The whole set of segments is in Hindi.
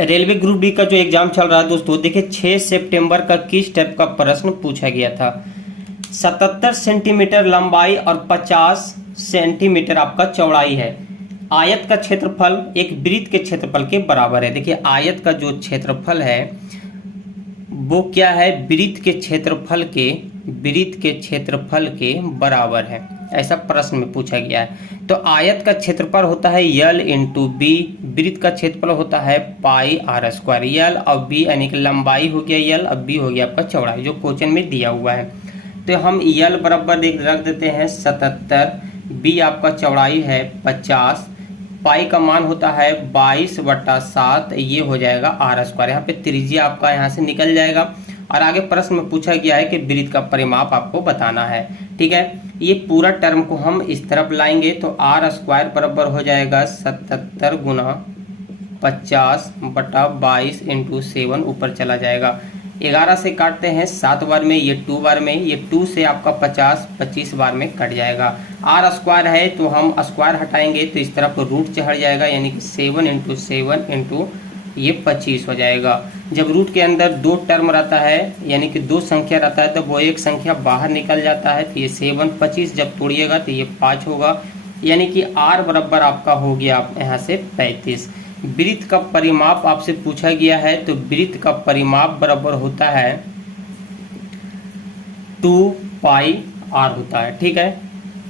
रेलवे ग्रुप डी का जो एग्जाम चल रहा है दोस्तों, देखिए 6 सितंबर का किस टाइप का प्रश्न पूछा गया था। 77 सेंटीमीटर लंबाई और 50 सेंटीमीटर आपका चौड़ाई है। आयत का क्षेत्रफल एक वृत्त के क्षेत्रफल के बराबर है। देखिए आयत का जो क्षेत्रफल है वो क्या है, वृत्त के क्षेत्रफल के बराबर है, ऐसा प्रश्न में पूछा गया है। तो आयत का क्षेत्रफल होता है यल इंटू बी, वृत्त का क्षेत्रफल होता है पाई आर स्क्वायर। यल और बी यानी कि लंबाई हो गया यल, अब बी हो गया आपका चौड़ाई, जो क्वेश्चन में दिया हुआ है। तो हम यल बराबर रख देते हैं 77, बी आपका चौड़ाई है 50, पाई का मान होता है 22/7, ये हो जाएगा आर स्क्वायर। यहाँ पे त्रिज्या आपका यहाँ से निकल जाएगा। और आगे प्रश्न में पूछा गया है कि वृत्त का परिमाप आपको बताना है। ठीक है, ये पूरा टर्म को हम इस तरफ लाएंगे तो आर स्क्वायर बराबर हो जाएगा 77 गुना 50/22 इंटू 7, ऊपर चला जाएगा। 11 से काटते हैं 7 बार में, ये 2 बार में, ये 2 से आपका 50 25 बार में कट जाएगा। आर स्क्वायर है तो हम स्क्वायर हटाएंगे तो इस तरफ रूट चढ़ जाएगा, यानी कि 7 इंटू 7 इंटू ये 25 हो जाएगा। जब रूट के अंदर 2 टर्म रहता है यानी कि 2 संख्या रहता है तो वो एक संख्या बाहर निकल जाता है, तो ये 7 25 जब तोड़िएगा तो ये 5 होगा, यानी कि आर बराबर आपका हो गया यहाँ से 35। वृत्त का परिमाप आपसे पूछा गया है तो वृत्त का परिमाप बराबर होता है 2 पाई आर होता है। ठीक है,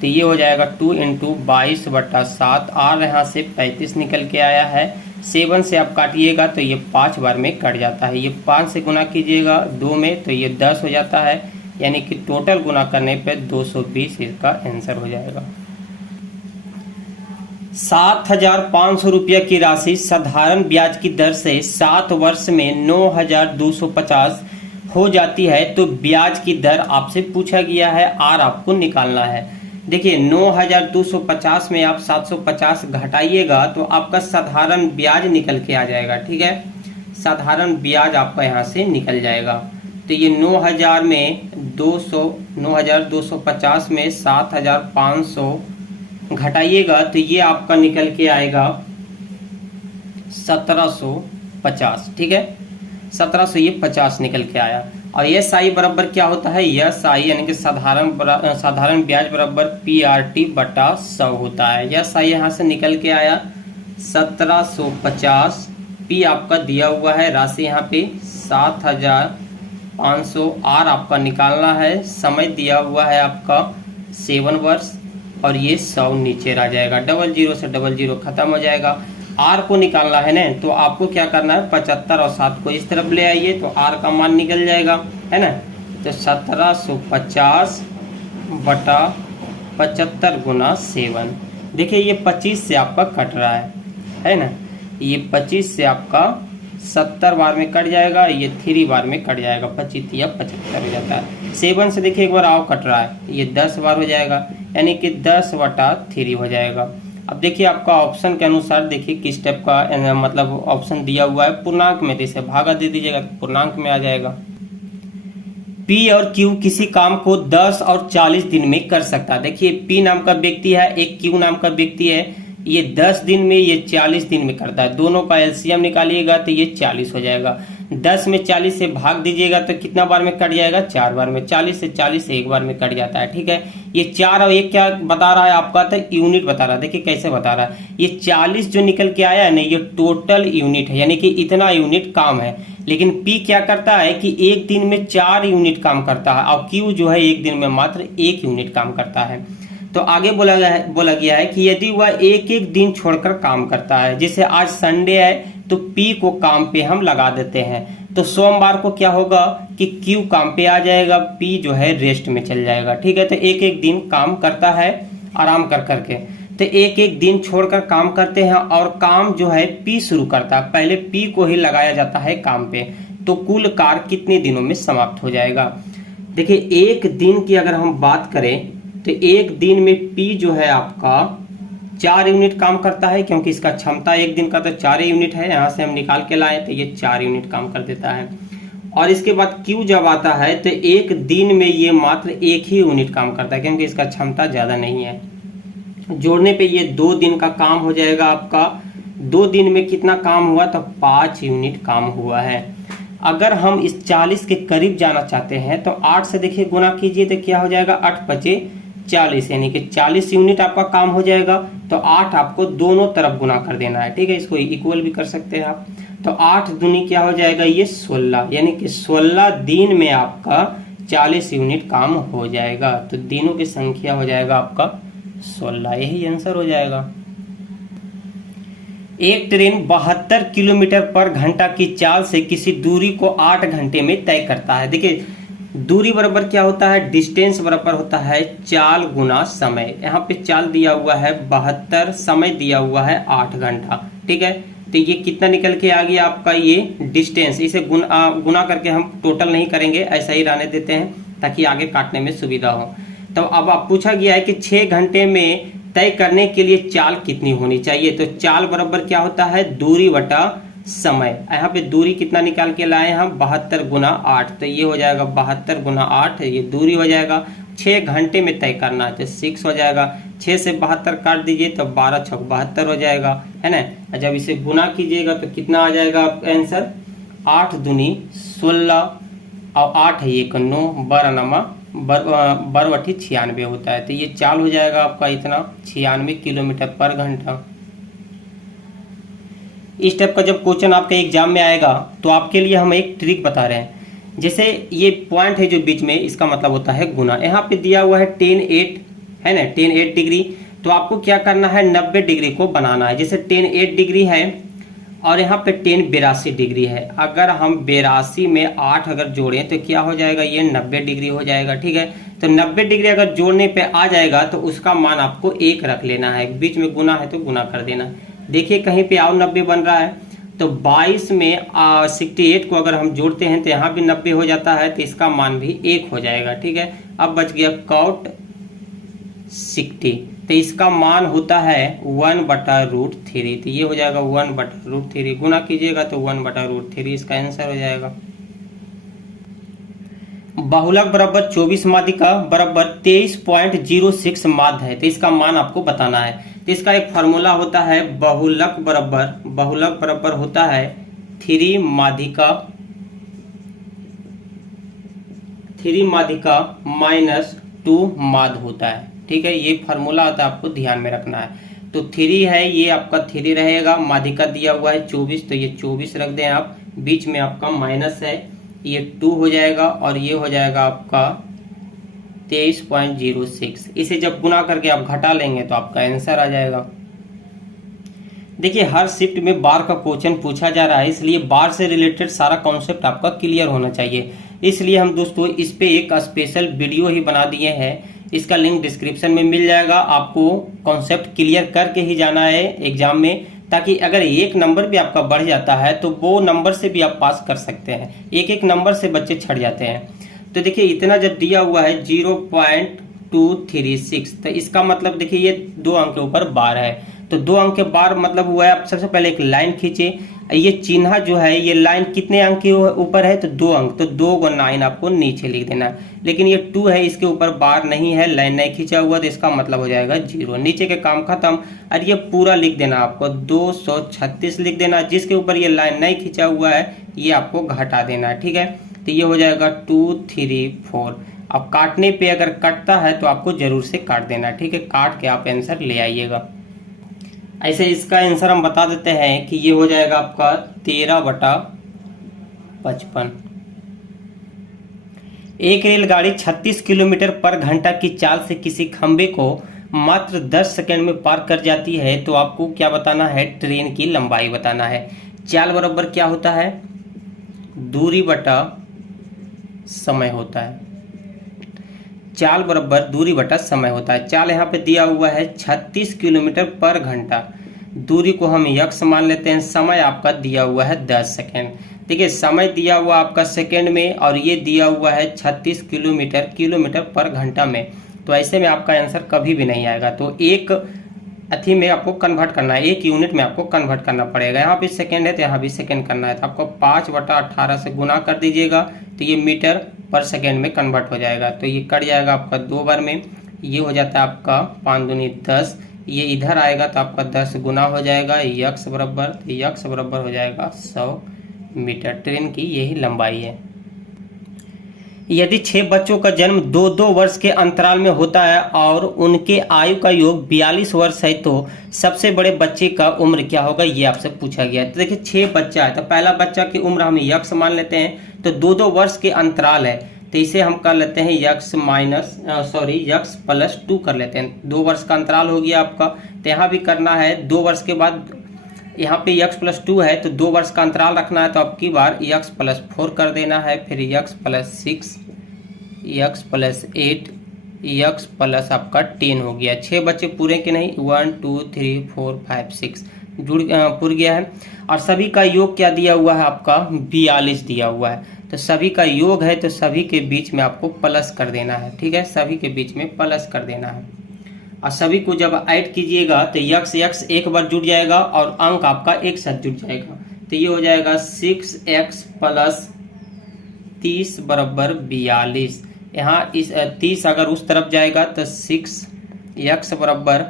तो ये हो जाएगा 2 इंटू 22/7, आर यहाँ से 35 निकल के आया है। 7 से आप काटिएगा तो ये 5 बार में कट जाता है, ये 5 से गुना कीजिएगा 2 में तो ये 10 हो जाता है, यानी कि टोटल गुना करने पे 220 इसका आंसर हो जाएगा। 7,500 रुपया की राशि साधारण ब्याज की दर से 7 वर्ष में 9,250 हो जाती है, तो ब्याज की दर आपसे पूछा गया है, आर आपको निकालना है। देखिए 9,250 में आप 750 घटाइएगा तो आपका साधारण ब्याज निकल के आ जाएगा। ठीक है, साधारण ब्याज आपका यहाँ से निकल जाएगा। तो ये 9,250 में 7,500 घटाइएगा तो ये आपका निकल के आएगा 1750। ठीक है, 1750 निकल के आया। और एस आई बराबर क्या होता है, एस आई यानी कि साधारण ब्याज बराबर PRT बटा 100 होता है। एस आई यहाँ से निकल के आया 1750, पी आपका दिया हुआ है राशि यहाँ पे 7,500, आर आपका निकालना है, समय दिया हुआ है आपका 7 वर्ष, और ये 100 नीचे रह जाएगा, 00 से 00 खत्म हो जाएगा। आर को निकालना है ना, तो आपको क्या करना है 75 और 7 को इस तरफ ले आइए तो आर का मान निकल जाएगा, है ना। तो 1750 बटा 75 गुना 7, देखिए ये 25 से आपका कट रहा है ना, ये 25 से आपका 70 बार में कट जाएगा, ये 3 बार में कट जाएगा, 25 या 75 हो जाता है। 7 से देखिए एक बार आओ कट रहा है, ये 10 बार हो जाएगा, यानी कि 10/3 हो जाएगा। अब देखिए आपका ऑप्शन के अनुसार देखिए किस टाइप का मतलब ऑप्शन दिया हुआ है, पूर्णांक में, जैसे भागा दे दीजिएगा तो पूर्णांक में आ जाएगा। पी और क्यू किसी काम को 10 और 40 दिन में कर सकता है। देखिए पी नाम का व्यक्ति है, एक क्यू नाम का व्यक्ति है, ये 10 दिन में, ये 40 दिन में करता है। दोनों का एलसीएम निकालिएगा तो ये 40 हो जाएगा। 10 में 40 से भाग दीजिएगा तो कितना बार में कट जाएगा, 4 बार में। 40 से एक बार में कट जाता है। ठीक है, ये 4 और 1 क्या बता रहा है आपका, तो यूनिट बता रहा है। देखिए कैसे बता रहा है, ये 40 जो निकल के आया है ना, ये टोटल यूनिट है, यानी कि इतना यूनिट काम है। लेकिन पी क्या करता है कि एक दिन में 4 यूनिट काम करता है, और क्यू जो है एक दिन में मात्र 1 यूनिट काम करता है। तो आगे बोला गया है कि यदि वह एक एक दिन छोड़कर काम करता है, जैसे आज संडे है तो पी को काम पे हम लगा देते हैं, तो सोमवार को क्या होगा कि क्यू काम पे आ जाएगा, पी जो है रेस्ट में चल जाएगा। ठीक है, तो एक एक दिन काम करता है आराम कर करके, तो एक एक दिन छोड़कर काम करते हैं, और काम जो है पी शुरू करता है, पहले पी को ही लगाया जाता है काम पे, तो कुल कार्य कितने दिनों में समाप्त हो जाएगा। देखिए एक दिन की अगर हम बात करें तो एक दिन में पी जो है आपका 4 यूनिट काम करता है, क्योंकि इसका क्षमता एक दिन का तो 4 यूनिट है, यहाँ से हम निकाल के लाए तो ये 4 यूनिट काम कर देता है। और इसके बाद क्यू जब आता है तो एक दिन में ये मात्र 1 ही यूनिट काम करता है, क्योंकि इसका क्षमता ज़्यादा नहीं है। जोड़ने पे ये 2 दिन का काम हो जाएगा आपका 2 दिन में कितना काम हुआ, तो 5 यूनिट काम हुआ है। अगर हम इस 40 के करीब जाना चाहते हैं तो 8 से देखिए गुना कीजिए तो क्या हो जाएगा, 8 पचे 40, यानी कि 40 यूनिट आपका काम हो जाएगा। तो 8 आपको दोनों तरफ गुना कर देना है, ठीक है, इसको इक्वल भी कर सकते हैं आप। तो 8 दूनी क्या हो जाएगा, ये 16, यानी कि 16 दिन में आपका 40 यूनिट काम हो जाएगा। तो दिनों की संख्या हो जाएगा आपका 16, यही आंसर हो जाएगा। एक ट्रेन 72 किलोमीटर पर घंटा की चाल से किसी दूरी को 8 घंटे में तय करता है। देखिए दूरी बराबर क्या होता है, डिस्टेंस बराबर होता है चाल गुना समय। यहाँ पे चाल दिया हुआ है 72, समय दिया हुआ है 8 घंटा, ठीक है। तो ये कितना निकल के आ गया आपका, ये डिस्टेंस। इसे गुना करके हम टोटल नहीं करेंगे, ऐसा ही रहने देते हैं ताकि आगे काटने में सुविधा हो। तो अब आप पूछा गया है कि 6 घंटे में तय करने के लिए चाल कितनी होनी चाहिए। तो चाल बराबर क्या होता है, दूरी बटा समय। यहाँ पे दूरी कितना निकाल के लाए हम, 72 गुना 8, तो ये हो जाएगा 72 गुना 8, ये दूरी हो जाएगा। 6 घंटे में तय करना है तो 6 हो जाएगा। 6 से 72 काट दीजिए तो 12 छक 72 हो जाएगा, है ना। जब इसे गुना कीजिएगा तो कितना आ जाएगा आपका आंसर, 8 दूनी 16 और 8 है 1 9, 12 बरवटी 96 होता है। तो ये चाल हो जाएगा आपका इतना 96 किलोमीटर पर घंटा। इस टाइप का जब क्वेश्चन आपके एग्जाम में आएगा तो आपके लिए हम एक ट्रिक बता रहे हैं। जैसे ये पॉइंट है जो बीच में, इसका मतलब होता है गुना। यहाँ पे दिया हुआ है 10/8, है ना, 10/8 डिग्री। तो आपको क्या करना है, 90 डिग्री को बनाना है। जैसे 10/8 डिग्री है और यहाँ पे 10 डिग्री है। अगर हम 82 में 8 अगर जोड़ें तो क्या हो जाएगा, ये 90 डिग्री हो जाएगा, ठीक है। तो 90 डिग्री अगर जोड़ने पे आ जाएगा तो उसका मान आपको 1 रख लेना है। बीच में गुना है तो गुना कर देना। देखिए कहीं पे और 90 बन रहा है, तो 22 में 68 को अगर हम जोड़ते हैं तो यहाँ भी 90 हो जाता है, तो इसका मान भी 1 हो जाएगा, ठीक है। अब बच गया cot 60, तो इसका मान होता है 1/√3। तो ये हो जाएगा 1/√3, गुना कीजिएगा तो 1/√3 इसका आंसर हो जाएगा। बहुलक बराबर 24 माध्यिका बराबर 23.06 माध्य है, तो इसका मान आपको बताना है। तो इसका एक फार्मूला होता है, बहुलक बराबर होता है 3 माध्यिका माइनस 2 माध्य होता है, ठीक है। ये फार्मूला होता है, आपको ध्यान में रखना है। तो 3 है, ये आपका 3 रहेगा। माध्यिका दिया हुआ है 24, तो ये 24 रख दें आप। बीच में आपका माइनस है, ये 2 हो जाएगा और ये हो जाएगा आपका 23.06। इसे जब गुना करके आप घटा लेंगे तो आपका आंसर आ जाएगा। देखिए हर शिफ्ट में बार का क्वेश्चन पूछा जा रहा है, इसलिए बार से रिलेटेड सारा कॉन्सेप्ट आपका क्लियर होना चाहिए। इसलिए हम दोस्तों इस पे एक स्पेशल वीडियो ही बना दिए हैं, इसका लिंक डिस्क्रिप्शन में मिल जाएगा। आपको कॉन्सेप्ट क्लियर करके ही जाना है एग्जाम में, ताकि अगर 1 नंबर भी आपका बढ़ जाता है तो वो नंबर से भी आप पास कर सकते हैं। एक नंबर से बच्चे छट जाते हैं। तो देखिए इतना जब दिया हुआ है 0.236, तो इसका मतलब देखिए ये 2 अंक के ऊपर बार है, तो 2 अंक के बार मतलब हुआ है। आप सबसे पहले एक लाइन खींचे, ये चिन्ह जो है ये लाइन कितने अंक के ऊपर है, तो 2 अंक, तो 2 × 9 आपको नीचे लिख देना है। लेकिन ये 2 है, इसके ऊपर बार नहीं है, लाइन नहीं खींचा हुआ, तो इसका मतलब हो जाएगा 0। नीचे के काम खत्म। और ये पूरा लिख देना आपको 236 लिख देना। जिसके ऊपर ये लाइन नहीं खींचा हुआ है ये आपको घटा देना है, ठीक है। तो ये हो जाएगा 2 3 4। अब काटने पे अगर कटता है तो आपको जरूर से काट देना, ठीक है। काट के आप आंसर ले आइएगा। ऐसे इसका आंसर हम बता देते हैं कि ये हो जाएगा आपका 13/55। एक रेलगाड़ी 36 किलोमीटर पर घंटा की चाल से किसी खंबे को मात्र 10 सेकंड में पार कर जाती है, तो आपको क्या बताना है, ट्रेन की लंबाई बताना है। चाल बराबर क्या होता है, दूरी बटा समय होता है। चाल बराबर दूरी बटा समय होता है। चाल यहाँ पे दिया हुआ है 36 किलोमीटर पर घंटा, दूरी को हम यक्स मान लेते हैं। समय आपका दिया हुआ है 10 सेकेंड। देखिए समय दिया हुआ आपका सेकेंड में और ये दिया हुआ है 36 किलोमीटर पर घंटा में, तो ऐसे में आपका आंसर कभी भी नहीं आएगा। तो एक अथी में आपको कन्वर्ट करना है, 1 यूनिट में आपको कन्वर्ट करना पड़ेगा। यहाँ भी सेकेंड है तो यहाँ भी सेकेंड करना है, तो आपको 5/18 से गुना कर दीजिएगा तो ये मीटर पर सेकेंड में कन्वर्ट हो जाएगा। तो ये कट जाएगा आपका 2 बार में, ये हो जाता है आपका 5 दूनी 10, ये इधर आएगा तो आपका 10 गुना हो जाएगा यक्स बराबर, तो यक्स बराबर हो जाएगा 100 मीटर। ट्रेन की यही लंबाई है। यदि 6 बच्चों का जन्म 2-2 वर्ष के अंतराल में होता है और उनके आयु का योग 42 वर्ष है तो सबसे बड़े बच्चे का उम्र क्या होगा, ये आपसे पूछा गया है। तो देखिए 6 बच्चा है तो पहला बच्चा की उम्र हम यक्स मान लेते हैं, तो 2-2 वर्ष के अंतराल है तो इसे हम कर लेते हैं यक्स प्लस 2 कर लेते हैं। 2 वर्ष का अंतराल हो गया आपका, तो यहाँ भी करना है 2 वर्ष के बाद यहाँ पे यक्स प्लस 2 है तो 2 वर्ष का अंतराल रखना है, तो अब की बार यक्स प्लस 4 कर देना है, फिर x plus 6, x plus 8, x plus आपका 10 हो गया। 6 बच्चे पूरे के नहीं, 1 2 3 4 5 6 पुर गया है। और सभी का योग क्या दिया हुआ है आपका 42 दिया हुआ है, तो सभी का योग है तो सभी के बीच में आपको प्लस कर देना है। ठीक है, सभी के बीच में प्लस कर देना है। और सभी को जब ऐड कीजिएगा तो यक्स यक्स एक बार जुड़ जाएगा और अंक आपका एक साथ जुड़ जाएगा, तो ये हो जाएगा 6x प्लस 30 बराबर 42। यहाँ इस 30 अगर उस तरफ जाएगा तो 6x बराबर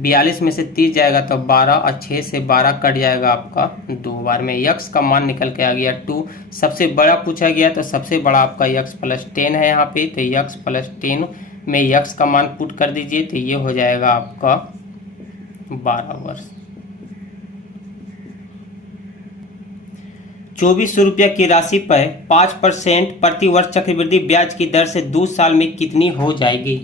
42 में से 30 जाएगा तो 12 और 6 से 12 कट जाएगा आपका 2 बार में। यक्स का मान निकल के आ गया 2। सबसे बड़ा पूछा गया तो सबसे बड़ा आपका यक्स प्लस 10 है यहाँ पे, तो यक्स प्लस 10 में यक्स का मान पुट कर दीजिए तो ये हो जाएगा आपका 12 वर्ष। 2400 रुपया की राशि पर 5% प्रति वर्ष चक्रवृद्धि ब्याज की दर से 2 साल में कितनी हो जाएगी।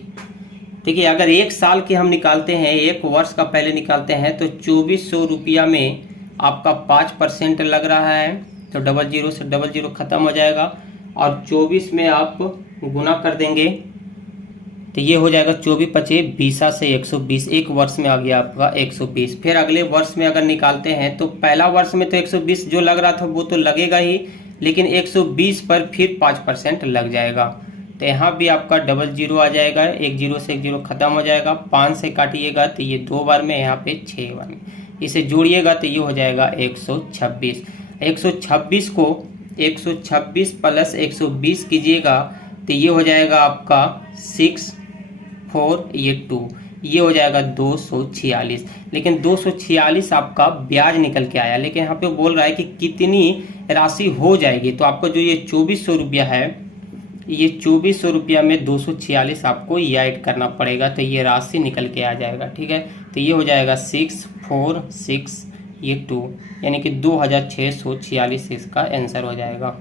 देखिए अगर 1 साल के हम निकालते हैं, 1 वर्ष का पहले निकालते हैं तो 2400 रुपया में आपका 5% लग रहा है, तो 00 से 00 खत्म हो जाएगा और 24 में आप गुना कर देंगे तो ये हो जाएगा 24 पचे 20 से 120। 1 वर्ष में आ गया आपका 120। फिर अगले वर्ष में अगर निकालते हैं तो पहला वर्ष में तो 120 जो लग रहा था वो तो लगेगा ही, लेकिन 120 पर फिर 5% लग जाएगा, तो यहाँ भी आपका 00 आ जाएगा। 1 0 से 1 0 खत्म हो जाएगा। 5 से काटिएगा तो ये 2 बार में, यहाँ पे 6 बार में। इसे जोड़िएगा तो ये हो जाएगा 126। 126 को 126 प्लस 120 कीजिएगा तो ये हो जाएगा आपका 6 4 ये 2, ये हो जाएगा 246। लेकिन 246 आपका ब्याज निकल के आया, लेकिन यहाँ पे बोल रहा है कि कितनी राशि हो जाएगी, तो आपको जो ये 2400 रुपया है, ये 2400 रुपया में 246 आपको ये ऐड करना पड़ेगा, तो ये राशि निकल के आ जाएगा। ठीक है, तो ये हो जाएगा 6 4 6 ये 2, यानी कि 2646 इसका आंसर हो जाएगा।